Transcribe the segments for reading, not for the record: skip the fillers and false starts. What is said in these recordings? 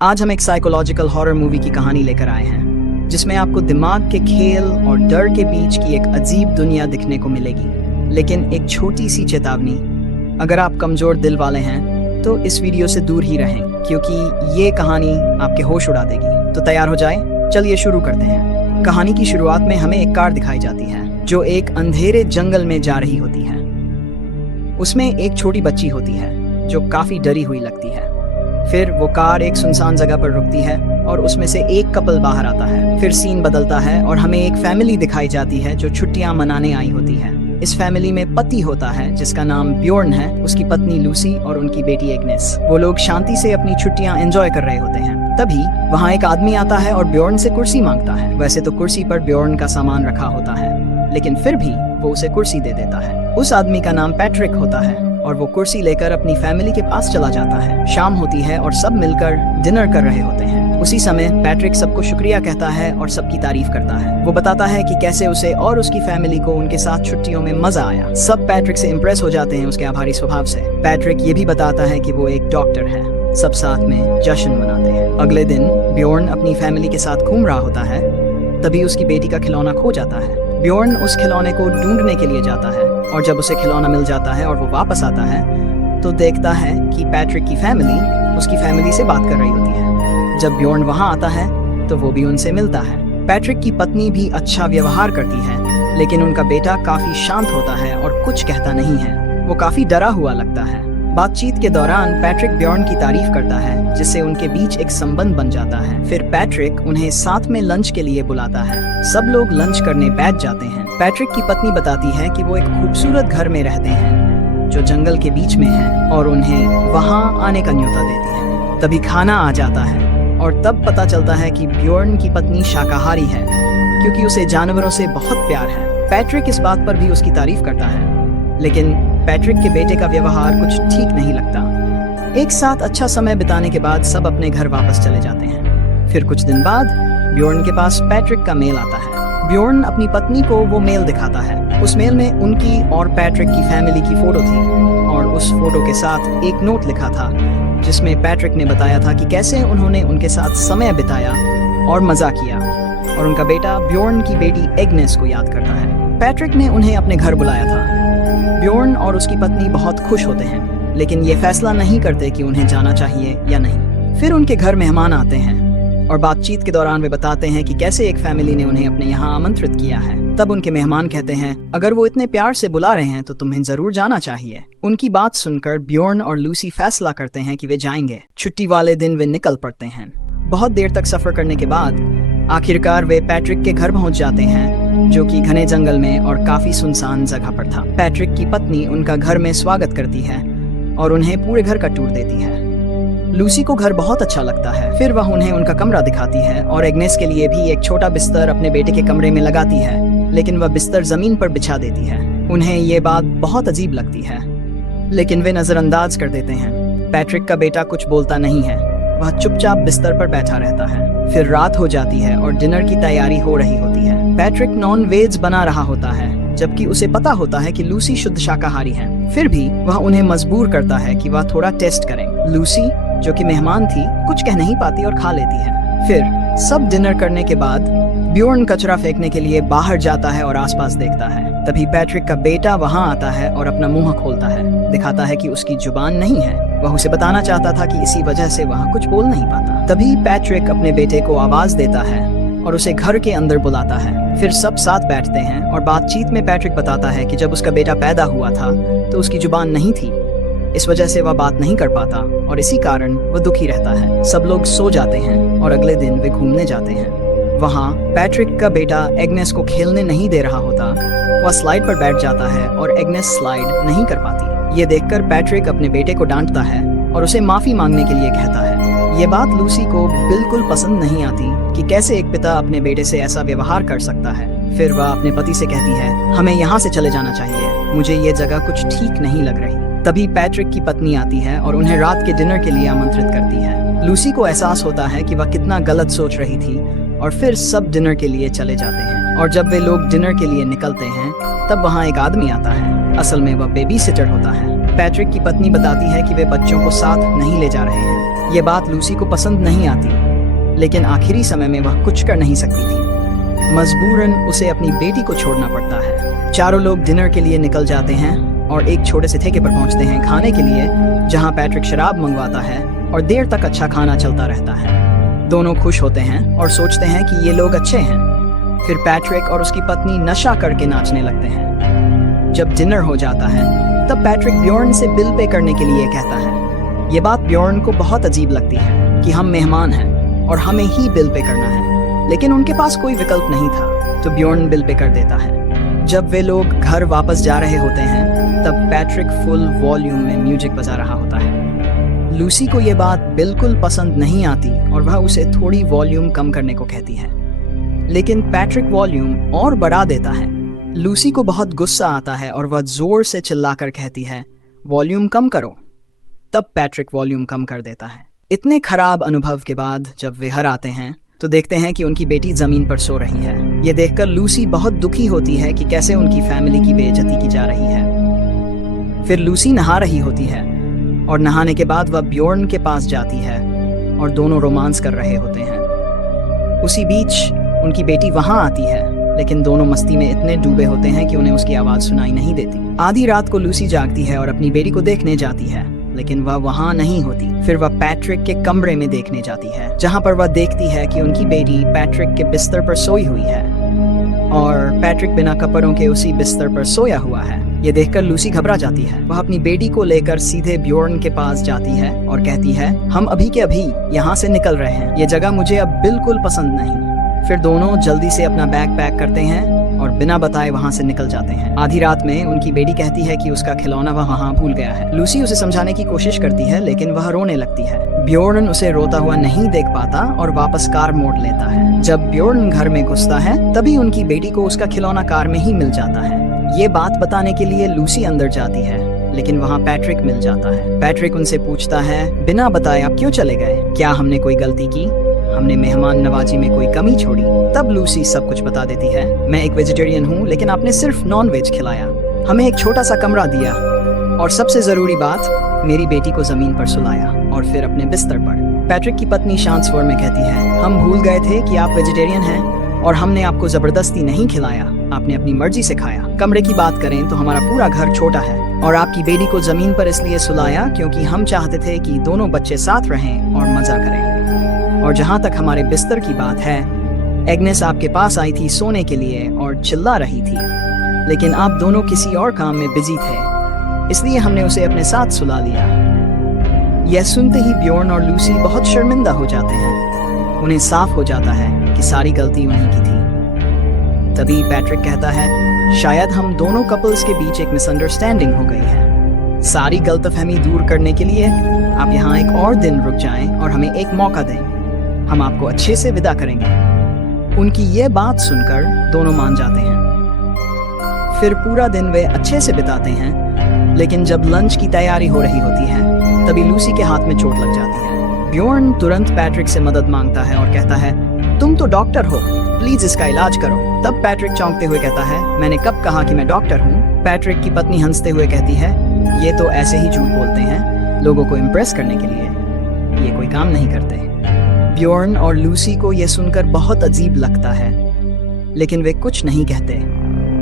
आज हम एक साइकोलॉजिकल हॉरर मूवी की कहानी लेकर आए हैं जिसमें आपको दिमाग के खेल और डर के बीच की एक अजीब दुनिया दिखने को मिलेगी। लेकिन एक छोटी सी चेतावनी, अगर आप कमजोर दिल वाले हैं तो इस वीडियो से दूर ही रहें, क्योंकि ये कहानी आपके होश उड़ा देगी। तो तैयार हो जाए, चलिए शुरू करते हैं। कहानी की शुरुआत में हमें एक कार दिखाई जाती है जो एक अंधेरे जंगल में जा रही होती है। उसमें एक छोटी बच्ची होती है जो काफी डरी हुई लगती है। फिर वो कार एक सुनसान जगह पर रुकती है और उसमें से एक कपल बाहर आता है। फिर सीन बदलता है और हमें एक फैमिली दिखाई जाती है जो छुट्टियां मनाने आई होती है। इस फैमिली में पति होता है जिसका नाम ब्योर्न है, उसकी पत्नी लूसी और उनकी बेटी एग्नेस। वो लोग शांति से अपनी छुट्टियां एंजॉय कर रहे होते हैं। तभी वहाँ एक आदमी आता है और ब्योर्न से कुर्सी मांगता है। वैसे तो कुर्सी पर ब्योर्न का सामान रखा होता है, लेकिन फिर भी वो उसे कुर्सी दे देता है। उस आदमी का नाम पैट्रिक होता है और वो कुर्सी लेकर अपनी फैमिली के पास चला जाता है। शाम होती है और सब मिलकर डिनर कर रहे होते हैं। उसी समय पैट्रिक सबको शुक्रिया कहता है और सबकी तारीफ करता है। वो बताता है कि कैसे उसे और उसकी फैमिली को उनके साथ छुट्टियों में मजा आया। सब पैट्रिक से इम्प्रेस हो जाते हैं उसके आभारी स्वभाव से। पैट्रिक ये भी बताता है कि वो एक डॉक्टर है। सब साथ में जश्न मनाते हैं। अगले दिन ब्योर्न अपनी फैमिली के साथ घूम रहा होता है, तभी उसकी बेटी का खिलौना खो जाता है। ब्योर्न उस खिलौने को ढूंढने के लिए जाता है और जब उसे खिलौना मिल जाता है और वो वापस आता है तो देखता है कि पैट्रिक की फैमिली उसकी फैमिली से बात कर रही होती है। जब ब्योर्न वहां आता है तो वो भी उनसे मिलता है। पैट्रिक की पत्नी भी अच्छा व्यवहार करती है, लेकिन उनका बेटा काफी शांत होता है और कुछ कहता नहीं है। वो काफी डरा हुआ लगता है। बातचीत के दौरान पैट्रिक ब्योर्न की तारीफ करता है, जिससे उनके बीच एक संबंध बन जाता है। फिर पैट्रिक उन्हें साथ में लंच के लिए बुलाता है। सब लोग लंच करने बैठ जाते हैं। पैट्रिक की पत्नी बताती है कि वो एक खूबसूरत घर में रहते हैं जो जंगल के बीच में है और उन्हें वहां आने का न्योता देती है। तभी खाना आ जाता है और तब पता चलता है कि ब्योर्न की पत्नी शाकाहारी है, क्योंकि उसे जानवरों से बहुत प्यार है। पैट्रिक इस बात पर भी उसकी तारीफ करता है, लेकिन पैट्रिक के बेटे का व्यवहार कुछ ठीक नहीं लगता। एक साथ अच्छा समय बिताने के बाद सब अपने घर वापस चले जाते हैं। फिर कुछ दिन बाद ब्योर्न के पास पैट्रिक का मेल आता है। ब्योर्न अपनी पत्नी को वो मेल दिखाता है। उस मेल में उनकी और पैट्रिक की फैमिली की फोटो थी और उस फोटो के साथ एक नोट लिखा था जिसमें पैट्रिक ने बताया था कि कैसे उन्होंने उनके साथ समय बिताया और मजा किया, और उनका बेटा ब्योर्न की बेटी एग्नेस को याद करता है। पैट्रिक ने उन्हें अपने घर बुलाया था। ब्योर्न और उसकी पत्नी बहुत खुश होते हैं, लेकिन ये फैसला नहीं करते कि उन्हें जाना चाहिए या नहीं। फिर उनके घर मेहमान आते हैं और बातचीत के दौरान वे बताते हैं कि कैसे एक फैमिली ने उन्हें अपने यहाँ आमंत्रित किया है। तब उनके मेहमान कहते हैं, अगर वो इतने प्यार से बुला रहे हैं तो तुम्हें जरूर जाना चाहिए। उनकी बात सुनकर ब्योर्न और लूसी फैसला करते हैं कि वे जाएंगे। छुट्टी वाले दिन वे निकल पड़ते हैं। बहुत देर तक सफर करने के बाद आखिरकार वे पैट्रिक के घर पहुंच जाते हैं, जो कि घने जंगल में और काफी सुनसान जगह पर था। पैट्रिक की पत्नी उनका घर में स्वागत करती है और उन्हें पूरे घर का टूर देती है। लूसी को घर बहुत अच्छा लगता है। फिर वह उन्हें उनका कमरा दिखाती है और एग्नेस के लिए भी एक छोटा बिस्तर अपने बेटे के कमरे में लगाती है, लेकिन वह बिस्तर जमीन पर बिछा देती है। उन्हें ये बात बहुत अजीब लगती है, लेकिन वे नजरअंदाज कर देते हैं। पैट्रिक का बेटा कुछ बोलता नहीं है, वह चुपचाप बिस्तर पर बैठा रहता है। फिर रात हो जाती है और डिनर की तैयारी हो रही होती है। पैट्रिक नॉन वेज बना रहा होता है, जबकि उसे पता होता है कि लूसी शुद्ध शाकाहारी है। फिर भी वह उन्हें मजबूर करता है कि वह थोड़ा टेस्ट करें। लूसी, जो कि मेहमान थी, कुछ कह नहीं पाती और खा लेती है। फिर सब डिनर करने के बाद ब्योर्न कचरा फेंकने के लिए बाहर जाता है और आसपास देखता है। तभी पैट्रिक का बेटा वहां आता है और अपना मुंह खोलता है, दिखाता है कि उसकी जुबान नहीं है। वह उसे बताना चाहता था कि इसी वजह से वह कुछ बोल नहीं पाता। तभी पैट्रिक अपने बेटे को आवाज देता है और उसे घर के अंदर बुलाता है। फिर सब साथ बैठते हैं और बातचीत में पैट्रिक बताता है कि जब उसका बेटा पैदा हुआ था तो उसकी जुबान नहीं थी, इस वजह से वह बात नहीं कर पाता और इसी कारण वह दुखी रहता है। सब लोग सो जाते हैं और अगले दिन वे घूमने जाते हैं। वहाँ पैट्रिक का बेटा एग्नेस को खेलने नहीं दे रहा होता। वह स्लाइड पर बैठ जाता है और एग्नेस स्लाइड नहीं कर पाती। ये देखकर पैट्रिक अपने बेटे को डांटता है और उसे माफी मांगने के लिए कहता है। ये बात लूसी को बिल्कुल पसंद नहीं आती कि कैसे एक पिता अपने बेटे से ऐसा व्यवहार कर सकता है। फिर वह अपने पति से कहती है, हमें यहाँ से चले जाना चाहिए, मुझे ये जगह कुछ ठीक नहीं लग रही। तभी पैट्रिक की पत्नी आती है और उन्हें रात के डिनर के लिए आमंत्रित करती है। लूसी को एहसास होता है कि वह कितना गलत सोच रही थी और फिर सब डिनर के लिए चले जाते हैं। और जब वे लोग डिनर के लिए निकलते हैं तब वहाँ एक आदमी आता है। असल में वह बेबी सिटर होता है। पैट्रिक की पत्नी बताती है कि वे बच्चों को साथ नहीं ले जा रहे हैं। ये बात लूसी को पसंद नहीं आती, लेकिन आखिरी समय में वह कुछ कर नहीं सकती थी। मजबूरन उसे अपनी बेटी को छोड़ना पड़ता है। चारों लोग डिनर के लिए निकल जाते हैं और एक छोटे से ठेके पर पहुंचते हैं खाने के लिए, जहां पैट्रिक शराब मंगवाता है और देर तक अच्छा खाना चलता रहता है। दोनों खुश होते हैं और सोचते हैं कि ये लोग अच्छे हैं। फिर पैट्रिक और उसकी पत्नी नशा करके नाचने लगते हैं। जब डिनर हो जाता है तब पैट्रिक ब्जॉर्न से बिल पे करने के लिए कहता है। ये बात ब्जॉर्न को बहुत अजीब लगती है कि हम मेहमान हैं और हमें ही बिल पे करना है, लेकिन उनके पास कोई विकल्प नहीं था, तो ब्जॉर्न बिल पे कर देता है। जब वे लोग घर वापस जा रहे होते हैं तब पैट्रिक फुल वॉल्यूम में म्यूजिक बजा रहा होता है। लूसी को ये बात बिल्कुल पसंद नहीं आती और वह उसे थोड़ी वॉल्यूम कम करने को कहती है, लेकिन पैट्रिक वॉल्यूम और बढ़ा देता है। लूसी को बहुत गुस्सा आता है और वह जोर से चिल्लाकर कहती है, वॉल्यूम कम करो। तब पैट्रिक वॉल्यूम कम कर देता है। इतने खराब अनुभव के बाद जब वे घर आते हैं तो देखते हैं कि उनकी बेटी जमीन पर सो रही है। ये देखकर लूसी बहुत दुखी होती है कि कैसे उनकी फैमिली की बेइज्जती की जा रही है। फिर लूसी नहा रही होती है और नहाने के बाद वह ब्जॉर्न के पास जाती है और दोनों रोमांस कर रहे होते हैं। उसी बीच उनकी बेटी वहां आती है, लेकिन दोनों मस्ती में इतने डूबे होते हैं कि उन्हें उसकी आवाज सुनाई नहीं देती। आधी रात को लूसी जागती है और अपनी बेटी को देखने जाती है, लेकिन वह वहां नहीं होती। फिर वह पैट्रिक के कमरे में देखने जाती है, जहां पर वह देखती है कि उनकी बेटी पैट्रिक के बिस्तर पर सोई हुई है और पैट्रिक बिना कपड़ों के उसी बिस्तर पर सोया हुआ है। ये देखकर लूसी घबरा जाती है। वह अपनी बेटी को लेकर सीधे ब्जॉर्न के पास जाती है और कहती है, हम अभी के अभी यहाँ से निकल रहे हैं, ये जगह मुझे अब बिल्कुल पसंद नहीं। फिर दोनों जल्दी से अपना बैग पैक करते हैं और बिना बताए वहां से निकल जाते हैं। आधी रात में उनकी बेटी कहती है कि उसका खिलौना वह वहां भूल गया है। लूसी उसे समझाने की कोशिश करती है, लेकिन वह रोने लगती है। ब्जॉर्न उसे रोता हुआ नहीं देख पाता और वापस कार मोड़ लेता है। जब ब्जॉर्न घर में घुसता है तभी उनकी बेटी को उसका खिलौना कार में ही मिल जाता है। ये बात बताने के लिए लूसी अंदर जाती है, लेकिन वहाँ पैट्रिक मिल जाता है। पैट्रिक उनसे पूछता है, बिना बताए आप क्यों चले गए? क्या हमने कोई गलती की? हमने मेहमान नवाजी में कोई कमी छोड़ी? तब लूसी सब कुछ बता देती है। मैं एक वेजिटेरियन हूँ, लेकिन आपने सिर्फ नॉन वेज खिलाया, हमें एक छोटा सा कमरा दिया और सबसे जरूरी बात, मेरी बेटी को जमीन पर सुलाया और फिर अपने बिस्तर पर। पैट्रिक की पत्नी शांत स्वर में कहती है, हम भूल गए थे कि आप वेजिटेरियन हैं और हमने आपको जबरदस्ती नहीं खिलाया, आपने अपनी मर्जी से खाया। कमरे की बात करें तो हमारा पूरा घर छोटा है और आपकी बेटी को जमीन पर इसलिए सुलाया क्योंकि हम चाहते थे कि दोनों बच्चे साथ रहें और मजा करें। और जहाँ तक हमारे बिस्तर की बात है, एग्नेस आपके पास आई थी सोने के लिए और चिल्ला रही थी, लेकिन आप दोनों किसी और काम में बिजी थे, इसलिए हमने उसे अपने साथ सुला लिया। यह सुनते ही ब्जॉर्न और लूसी बहुत शर्मिंदा हो जाते हैं। उन्हें साफ हो जाता है कि सारी गलती उन्हीं की थी। तभी पैट्रिक कहता है, शायद हम दोनों कपल्स के बीच एक मिसअंडरस्टैंडिंग हो गई है। सारी गलतफहमी दूर करने के लिए आप यहाँ एक और दिन रुक जाएं और हमें एक मौका दें, हम आपको अच्छे से विदा करेंगे। उनकी ये बात सुनकर दोनों मान जाते हैं। फिर पूरा दिन वे अच्छे से बिताते हैं, लेकिन जब लंच की तैयारी हो रही होती है तभी लूसी के हाथ में चोट लग जाती है। ब्जॉर्न तुरंत पैट्रिक से मदद मांगता है और कहता है, तुम तो डॉक्टर हो, प्लीज इसका इलाज करो। तब पैट्रिक चौंकते हुए कहता है, मैंने कब कहा कि मैं डॉक्टर हूँ? पैट्रिक की पत्नी हंसते हुए कहती है, ये तो ऐसे ही झूठ बोलते हैं लोगों को इम्प्रेस करने के लिए, ये कोई काम नहीं करते। ब्जॉर्न और लूसी को यह सुनकर बहुत अजीब लगता है, लेकिन वे कुछ नहीं कहते।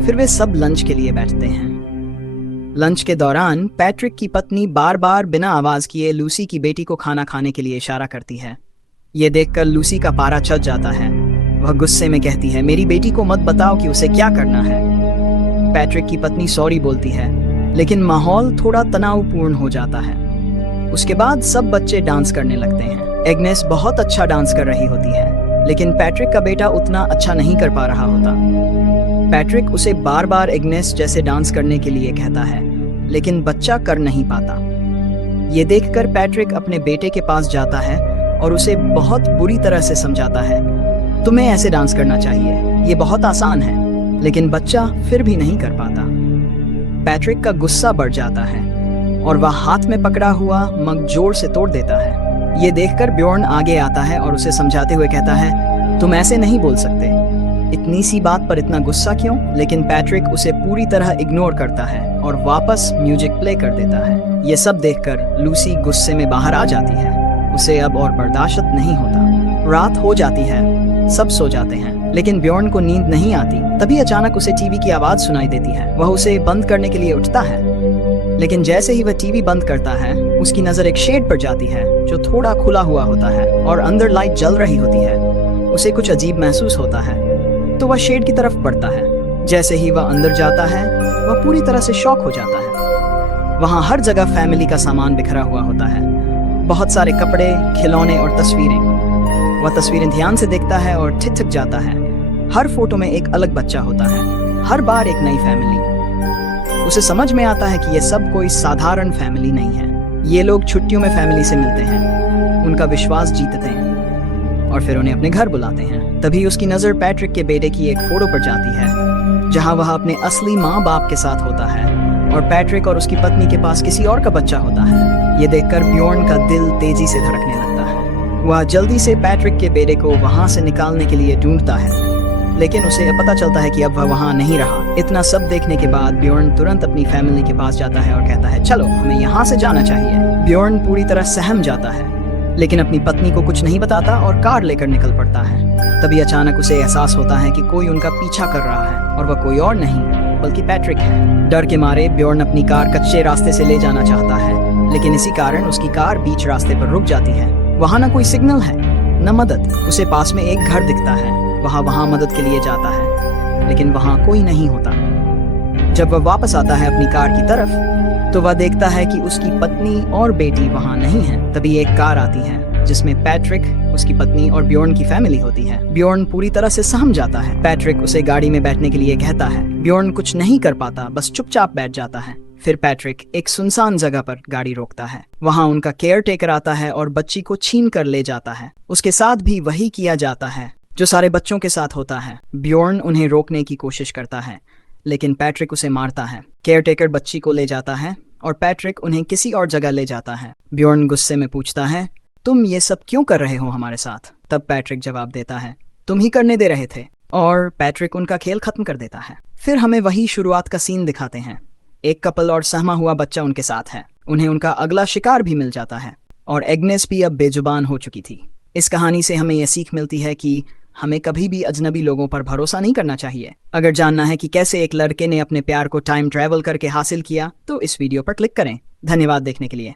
फिर वे सब लंच के लिए बैठते हैं। लंच के दौरान पैट्रिक की पत्नी बार बार बिना आवाज किए लूसी की बेटी को खाना खाने के लिए इशारा करती है। ये देखकर लूसी का पारा चढ़ जाता है। वह गुस्से में कहती है, मेरी बेटी को मत बताओ कि उसे क्या करना है। पैट्रिक की पत्नी सॉरी बोलती है, लेकिन माहौल थोड़ा तनावपूर्ण हो जाता है। उसके बाद सब बच्चे डांस करने लगते हैं। एग्नेस बहुत अच्छा डांस कर रही होती है, लेकिन पैट्रिक का बेटा उतना अच्छा नहीं कर पा रहा होता। पैट्रिक उसे बार बार एग्नेस जैसे डांस करने के लिए कहता है, लेकिन बच्चा कर नहीं पाता। ये देखकर पैट्रिक अपने बेटे के पास जाता है और उसे बहुत बुरी तरह से समझाता है, तुम्हें ऐसे डांस करना चाहिए, ये बहुत आसान है। लेकिन बच्चा फिर भी नहीं कर पाता। पैट्रिक का गुस्सा बढ़ जाता है और वह हाथ में पकड़ा हुआ मग जोर से तोड़ देता है। ये देखकर ब्जॉर्न आगे आता है और उसे समझाते हुए कहता है, तुम ऐसे नहीं बोल सकते, इतनी सी बात पर इतना गुस्सा क्यों? लेकिन पैट्रिक उसे पूरी तरह इग्नोर करता है और वापस म्यूजिक प्ले कर देता है। ये सब देखकर लूसी गुस्से में बाहर आ जाती है। उसे अब और बर्दाश्त नहीं होता। रात हो जाती है, सब सो जाते हैं, लेकिन ब्योर्न को नींद नहीं आती। तभी अचानक उसे टीवी की आवाज सुनाई देती है। वह उसे बंद करने के लिए उठता है, लेकिन जैसे ही वह टीवी बंद करता है, उसकी नजर एक शेड पर जाती है जो थोड़ा खुला हुआ होता है और अंदर लाइट जल रही होती है। उसे कुछ अजीब महसूस होता है, तो वह शेड की तरफ बढ़ता है। जैसे ही वह अंदर जाता है, वह पूरी तरह से शॉक हो जाता है। वहाँ हर जगह फैमिली का सामान बिखरा हुआ होता है, बहुत सारे कपड़े, खिलौने और तस्वीरें। वह तस्वीरें ध्यान से देखता है और ठिठक जाता है। हर फोटो में एक अलग बच्चा होता है, हर बार एक नई फैमिली। उसे समझ में आता है कि ये सब कोई साधारण फैमिली नहीं है। ये लोग छुट्टियों में फैमिली से मिलते हैं, उनका विश्वास जीतते हैं और फिर उन्हें अपने घर बुलाते हैं। तभी उसकी नज़र पैट्रिक के बेटे की एक फोटो पर जाती है, जहां वह अपने असली माँ बाप के साथ होता है और पैट्रिक और उसकी पत्नी के पास किसी और का बच्चा होता है। ये देखकर ब्योर्न का दिल तेजी से धड़कने लगता है। वह जल्दी से पैट्रिक के बेटे को वहां से निकालने के लिए ढूंढता है, लेकिन उसे पता चलता है कि अब वह वहां नहीं रहा। इतना सब देखने के बाद ब्योर्न तुरंत अपनी फैमिली के पास जाता है और कहता है, चलो हमें यहाँ से जाना चाहिए। ब्योर्न पूरी तरह सहम जाता है, लेकिन अपनी पत्नी को कुछ नहीं बताता और कार लेकर निकल पड़ता है। तभी अचानक उसे एहसास होता है कि कोई उनका पीछा कर रहा है और वह कोई और नहीं बल्कि पैट्रिक है। डर के मारे ब्योर्न अपनी कार कच्चे रास्ते से ले जाना चाहता है, लेकिन इसी कारण उसकी कार बीच रास्ते पर रुक जाती है। वहाँ न कोई सिग्नल है, न मदद। उसे पास में एक घर दिखता है, वहाँ मदद के लिए जाता है, लेकिन वहाँ कोई नहीं होता। जब वह वापस आता है अपनी कार की तरफ, तो वह देखता है कि उसकी पत्नी और बेटी वहाँ नहीं है। तभी एक कार आती है जिसमें पैट्रिक, उसकी पत्नी और ब्योर्न की फैमिली होती है। ब्योर्न पूरी तरह से सहम जाता है। पैट्रिक उसे गाड़ी में बैठने के लिए कहता है। ब्योर्न कुछ नहीं कर पाता, बस चुपचाप बैठ जाता है। फिर पैट्रिक एक सुनसान जगह पर गाड़ी रोकता है। वहाँ उनका केयर टेकर आता है और बच्ची को छीन कर ले जाता है। उसके साथ भी वही किया जाता है जो सारे बच्चों के साथ होता है। ब्योर्न उन्हें रोकने की कोशिश करता है, लेकिन पैट्रिक उसे मारता है। केयर टेकर बच्ची को ले जाता है और पैट्रिक उन्हें किसी और जगह ले जाता है। ब्योर्न गुस्से में पूछता है, तुम ये सब क्यों कर रहे हो हमारे साथ? तब पैट्रिक जवाब देता है, तुम ही करने दे रहे थे। और पैट्रिक उनका खेल खत्म कर देता है। फिर हमें वही शुरुआत का सीन दिखाते हैं। एक कपल और सहमा हुआ बच्चा उनके साथ है। उन्हें उनका अगला शिकार भी मिल जाता है और एग्नेस भी अब बेजुबान हो चुकी थी। इस कहानी से हमें यह सीख मिलती है कि हमें कभी भी अजनबी लोगों पर भरोसा नहीं करना चाहिए। अगर जानना है कि कैसे एक लड़के ने अपने प्यार को टाइम ट्रैवल करके हासिल किया, तो इस वीडियो पर क्लिक करें। धन्यवाद देखने के लिए।